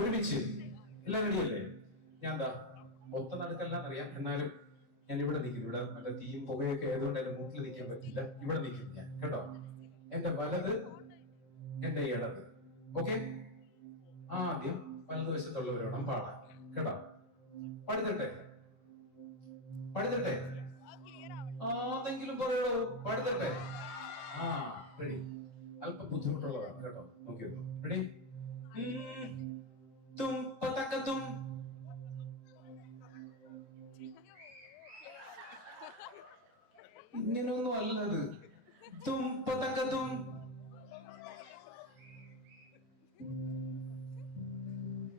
ഒരുമിച്ച് എല്ലാം റെഡിയല്ലേ? ഞാൻ എന്താ മൊത്തം നടക്കെല്ലാം അറിയാം, എന്നാലും ഞാൻ ഇവിടെ നിൽക്കും. ഇവിടെ മറ്റേ തീയും പുകയൊക്കെ ആയതുകൊണ്ട് എന്റെ മൂട്ടിൽ നിൽക്കാൻ പറ്റില്ല. ഇവിടെ നിൽക്കും ഞാൻ, കേട്ടോ. എന്റെ വലത്, എന്റെ ഇടത്. ഓക്കെ? ആദ്യം വലതുവശത്തുള്ളവർ വേണം പാടാൻ, കേട്ടോ. പാടിത്തട്ടെ? പാടിത്തട്ടെ? ആരെങ്കിലും പറയോ? പാടിത്തട്ടെ? ആ, റെഡി. അല്പം ബുദ്ധിമുട്ടുള്ളതാണ്, കേട്ടോ. നോക്കിയോ? റെഡി? തും പതക്കത്തും ഇങ്ങനെയൊന്നും അല്ലത്. തും പതക്കത്തും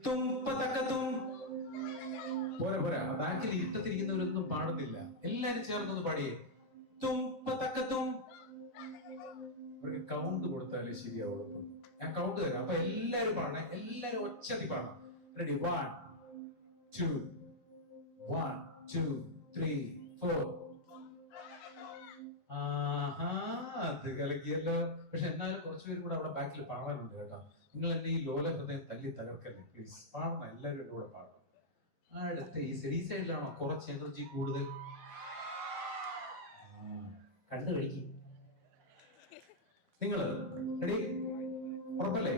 തും പതക്കത്തും. പോരാ പോരാ, ബാക്കിൽ ഇരുട്ടത്തിരിക്കുന്നവരൊന്നും പാടുന്നില്ല. എല്ലാരും ചേർന്നൊന്ന് പാടിയേ. തും പതക്കത്തും. അവർക്ക് കൗണ്ട് കൊടുത്താലേ ശരിയാവുള്ളൂ. ഞാൻ കൗണ്ട് തരാം, അപ്പൊ എല്ലാരും പാടണേ. എല്ലാരും ഒച്ചത്തി പാടണം. റെഡി? 1 2 1 2 3 4. ആഹാ, അത് കലക്കിയല്ലോ. പക്ഷെ എന്നാലും കുറച്ചുപേരും കൂടെ അവിടെ ബാക്കിൽ പാടാനുണ്ട്, കേട്ടോ. നിങ്ങൾ എന്നെ ഈ ലോല ഹൃദയം തല്ലി തകർക്കല്ലേ, പ്ലീസ്. പാടണം, എല്ലാവരും എന്റെ കൂടെ പാടണം. അടുത്ത ഈ സൈഡിലാണോ കുറച്ച് എനർജി കൂടുതൽ? കണ്ടു കഴിക്കും നിങ്ങൾ. റെഡി? ഉറപ്പല്ലേ?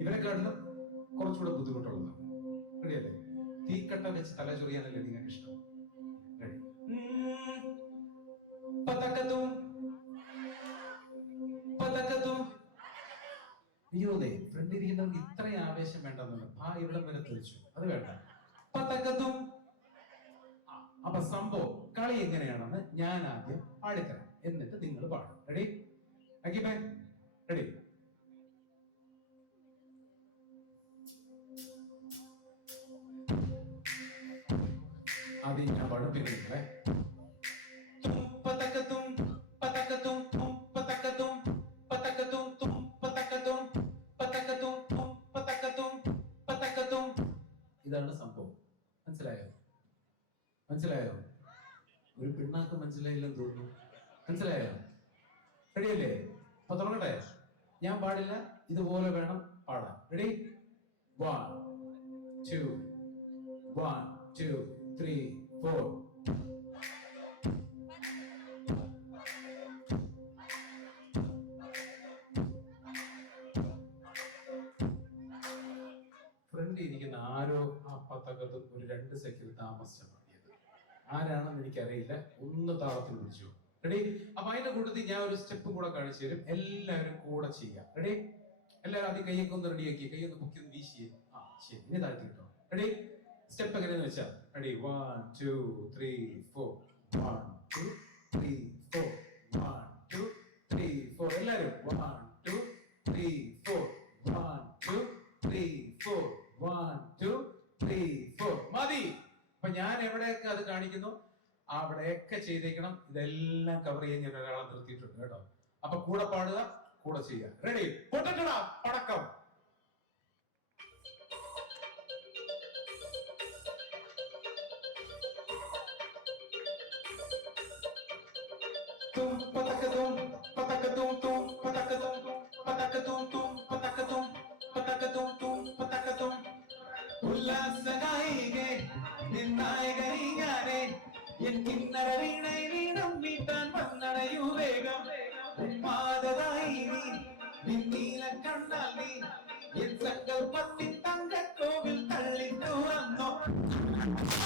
ഇവരെക്കാട്ടിലും കുറച്ചുകൂടെ ബുദ്ധിമുട്ടുള്ളതാണ്. റെഡിയല്ലേ? തീക്കട്ട വെച്ച് തല ചൊറിയാനല്ലേ നിങ്ങൾക്ക് ഇഷ്ടം? റെഡി? പതക്കത്തും പതക്കത്തും. അയ്യോതെ, ഫ്രണ്ട് ഇരിക്കുന്നവർക്ക് ഇത്രയും ആവേശം വേണ്ടെന്നല്ല. ഇവിടെ വരെ തെളിച്ചു, അത് വേണ്ട. പതക്കത്തും. അപ്പൊ സംഭവം കളി എങ്ങനെയാണെന്ന് ഞാൻ ആദ്യം പാടിത്തരാം, എന്നിട്ട് നിങ്ങൾ പാടും. റെഡി? അക്കിപ്പേ റെഡി? ആദ്യം ഞാൻ പാടും, പിന്നെ നിങ്ങളെ. പതക്കത്തും പതക്കത്തും പതക്കത്തും പതക്കത്തും പതക്കത്തും പതക്കത്തും പതക്കത്തും പതക്കത്തും. ഇതാണ് സംഭവം. മനസ്സിലായോ? മനസ്സിലായോ? ഒരു പിണ്ണാക്ക് മനസ്സിലായില്ലെന്ന് തോന്നുന്നു. മനസ്സിലായോ? റെഡിയല്ലേ? അപ്പൊ തുടങ്ങട്ടെ? ഞാൻ പാടില്ല, ഇതുപോലെ വേണം പാടാൻ. റെഡി? 1 2 1 2 3 4. ഫ്രണ്ട് ഇരിക്കുന്ന ആരോ ആ പതക്കത്തും ഒരു 2 സെക്കൻഡ് താമസിച്ച പാടിയത്. ആരാണെന്ന് എനിക്കറിയില്ല. ഒന്ന് താളത്തിൽ പിടിച്ചു. റെഡി? അപ്പൊ അതിന്റെ കൂട്ടത്തിൽ ഞാൻ ഒരു സ്റ്റെപ്പും കൂടെ കാണിച്ചു തരും. എല്ലാവരും കൂടെ ചെയ്യാം. റെഡി? എല്ലാവരും ആദ്യം കൈയൊക്കെ ഒന്ന് റെഡിയാക്കി, കൈയൊന്ന് പൊക്കി ഒന്ന് വീശിയേ. ആ, ശരി. ഇനി താഴ്ത്തി കിട്ടോ. റെഡി? സ്റ്റെപ്പ് എങ്ങനെയാന്ന് വെച്ചാൽ റെഡി? 1 2 3 4 1 2 3 4 1 2 3 4. എല്ലാവരും 1 2 3 4 1 2 3 4 1 2 3 4. മതി. അപ്പൊ ഞാൻ എവിടെയൊക്കെ അത് കാണിക്കുന്നു അവിടെയൊക്കെ ചെയ്തേക്കണം. ഇതെല്ലാം കവർ ചെയ്യാൻ ഞാൻ ഒരാളെ നിർത്തിയിട്ടുണ്ട്, കേട്ടോ. അപ്പൊ കൂടെ പാടുക, കൂടെ ചെയ്യുക. റെഡി? പൊട്ടക്കട പടക്കം. തും പതക്കത്തും പതക്കത്തും തും പതക്കത്തും പതക്കത്തും തും പതക്കത്തും പതക്കത്തും തും പതക്കത്തും. ഉല്ലാസനായികെ നിന്നായകനെ എൻ കിന്നര വീണൈ വീണം വീട്ടാൻ വന്നടയൂ വേഗം. ഉന്മാദായി നീ നിന്നീല കണ്ടാൽ നീ എൻ സങ്കൽപ്പ